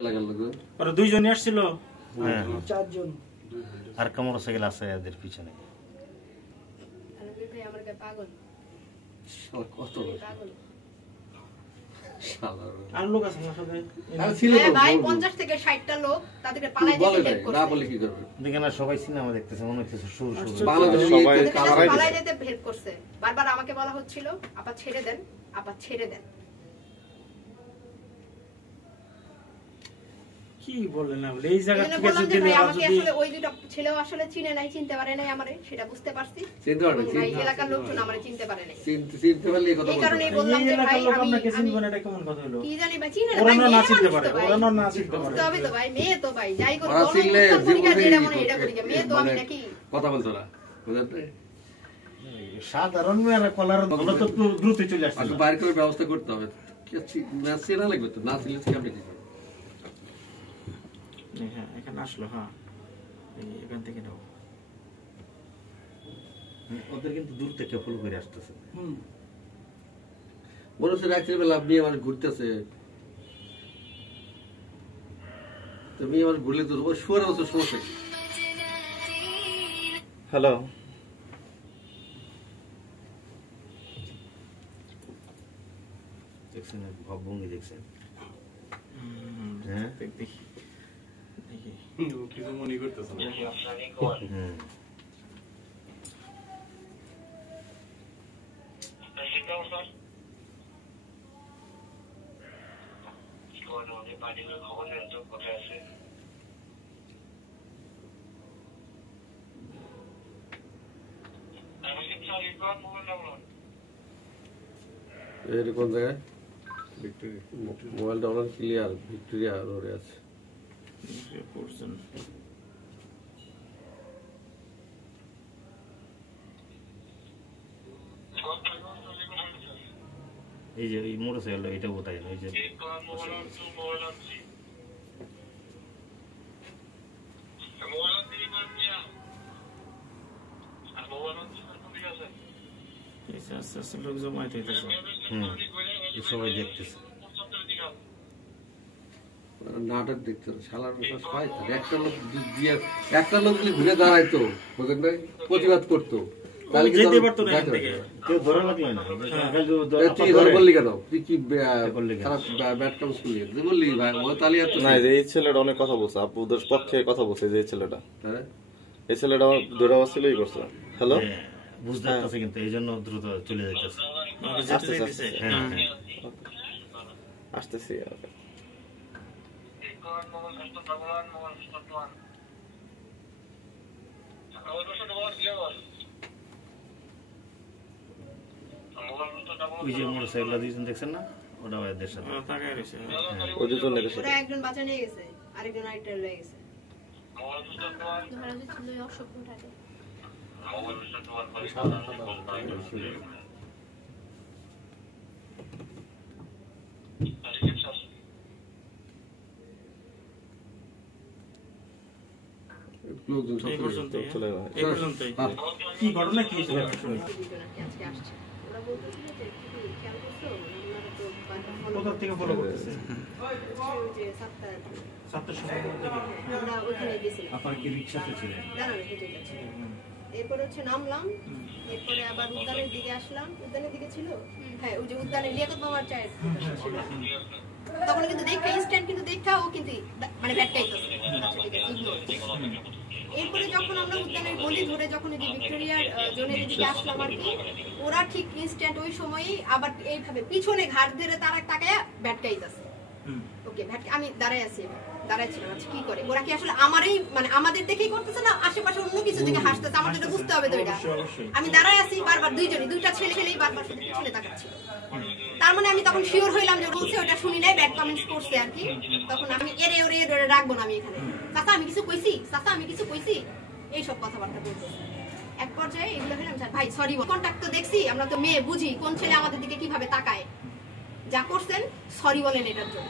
ওরা দুইজনই আসছিল, চারজন। আর একটা মোটরসাইকেল আছে এদের পিছনে। আর লোক আছে না সবাই? ভাই 50 থেকে 60টা লোক তাদেরকে পালায় যেতে হেল্প করছে। না বলে কি করবে? দেখেন না সবাই সিনেমা দেখতেছে, মনে হচ্ছে শুরু সবাই পালায় যেতে হেল্প করছে। বারবার আমাকে বলা হচ্ছিল আপা ছেড়ে দেন, আপা ছেড়ে দেন। কি বলেন না এই জায়গা থেকে যদি আমাকে আসলে ওই দুটো ছেলেও আসলে চিনে নাই, চিনতে পারে নাই আমারে, সেটা বুঝতে পারছি। চিনতে পারে নাই, ভাই এলাকার লোকজন আমারে চিনতে পারে নাই। চিনতে পারলে এই কথা বলতে। এই কারণেই বললাম যে ভাই আমি চিনব না, এটা কেমন কথা হলো? কি জানি ভাই চিনে না, ভাই না চিনতে পারে, ওরা না চিনতে পারে। তবে তো ভাই মেয়ে তো ভাই যাই করব, ওরা চিনলে জীবনে এটা মনে এটা করি, মেয়ে তো আমি নাকি কথা বলতো না, বুঝতে? সাধারণ মেয়েরা কলার ওগুলো তো দ্রুত চলে আসছে, আগে বাইরে করে ব্যবস্থা করতে হবে। কি আছে না চেনা লাগবে তো, না চিনলে কি আপনি কি করবেন? হ্যাঁ এখানে আসলো, হ্যাঁ এখান থেকে নাও। ওদের কিন্তু দূর থেকে ফলো করে আসতেছে। মনে হচ্ছে রাত্রির বেলা মেয়ে আমার ঘুরতেছে, তো মেয়ে আমার ঘুরলে তো ওই শুয়ার মতো সমস্যা। হ্যালো, দেখছেন ভাবভঙ্গি দেখছেন? হ্যাঁ দেখি কিছু মনে করতেছে না। কোন জায়গায় মোবাইলটা অনেক ক্লিয়ার, ভিক্টোরিয়া রোডে আছে। এই যে এই মোটরসাইকেলটা এটা কোথায়? এই যে লোক জমায়েত হইতেছে, সবাই দেখতেছে। নাটক দেখতে শালার একটা লোক যদি ঘুরে দাঁড়াইতো, বুঝলেন না, প্রতিবাদ করতো, তাহলে যেতে পারতো না এখান থেকে। কেউ ধরা লাগলো না। তুই ধর বললি কেন? তুই কি খারাপ ব্যাড কাজ করলি? তুই বললি ভাই ও তালি আর না, এই ছেলেটা অনেক কথা বলছে, আপুদের পক্ষে কথা বলছে। যে ছেলেটা, হ্যাঁ এই ছেলেটা আমার দূরে ছিলই করছে। হ্যালো, বুঝতে পারতেছে কিন্তু এই জন্য দ্রুত চলে যাইতেছে। আসতেছি। ওই যে মোটরসাইকেলটা দিয়েছেন দেখছেন না, ওটা ওদের সাথে তাকায় রয়েছে। ওই দুজন এদের সাথে ওরা একজন বাঁচা নিয়ে গেছে, আরেকজন আইটা লয়ে গেছে। লোকজন সব এই পর্যন্তই, চলে গেল। এই পর্যন্তই। কি ঘটনা কি হয়েছে শুনি? আজকে আসছে, ওরা বলতেছিল যে কি খেয়াল করছো, ওনারা তো কোথা থেকে ফলো করতেছে? ওই যে 7টার সময় থেকে আমরা ওখানে গেছিলাম। আপনার কি রিক্সাতে ছিলেন? না না, হেঁটে যাচ্ছি। এরপরে হচ্ছে নামলাম, এরপরে আবার উদ্যানের দিকে আসলাম। উদ্যানের দিকে ছিল, হ্যাঁ ওই যে উদ্যানে লিয়াকত মামার চায়ের দোকান ছিল। তখন কিন্তু দেখা ইনস্ট্যান্ট কিন্তু দেখা ও কিন্তু মানে ব্যাটকাইতেছে। এরপরে যখন আমরা উদ্যানের গলি ধরে যখন এই যে ভিক্টোরিয়ার জোনের দিকে আসলাম আর কি, ওরা ঠিক ইনস্ট্যান্ট ওই সময়ই আবার এইভাবে পিছনে ঘাট ধরে তারা তাকায়া ব্যাটকাইতেছে। ওকে আমি দাঁড়াই আছি, দাঁড়াইছিলাম। আচ্ছা কি করে ওরা? কি আসলে আমারই মানে আমাদের দেখেই করতেছে না আশেপাশে অন্য কিছু দিকে হাসতেছে? আমাদের এটা বুঝতে হবে তো এটা। আমি দাঁড়াই আছি, বারবার দুইটা ছেলেই বারবার পিছনে তাকাচ্ছিল। তার মানে আমি তখন শিওর হইলাম যে বলছে ওটা শুনি নাই, ব্যাড কমেন্টস করছে আর কি। তখন আমি এরে রাখবো না আমি এখানে। চাচা আমি কিছু কইছি, চাচা আমি কিছু কইছি, এইসব কথাবার্তা বলতেছে। এক পর্যায়ে এগুলো হইলাম ভাই সরি, কন্ট্যাক্ট তো দেখছি, আমরা তো মেয়ে বুঝি কোন ছেলে আমাদের দিকে কিভাবে তাকায়। যা করছেন সরি বলেন এটার জন্য।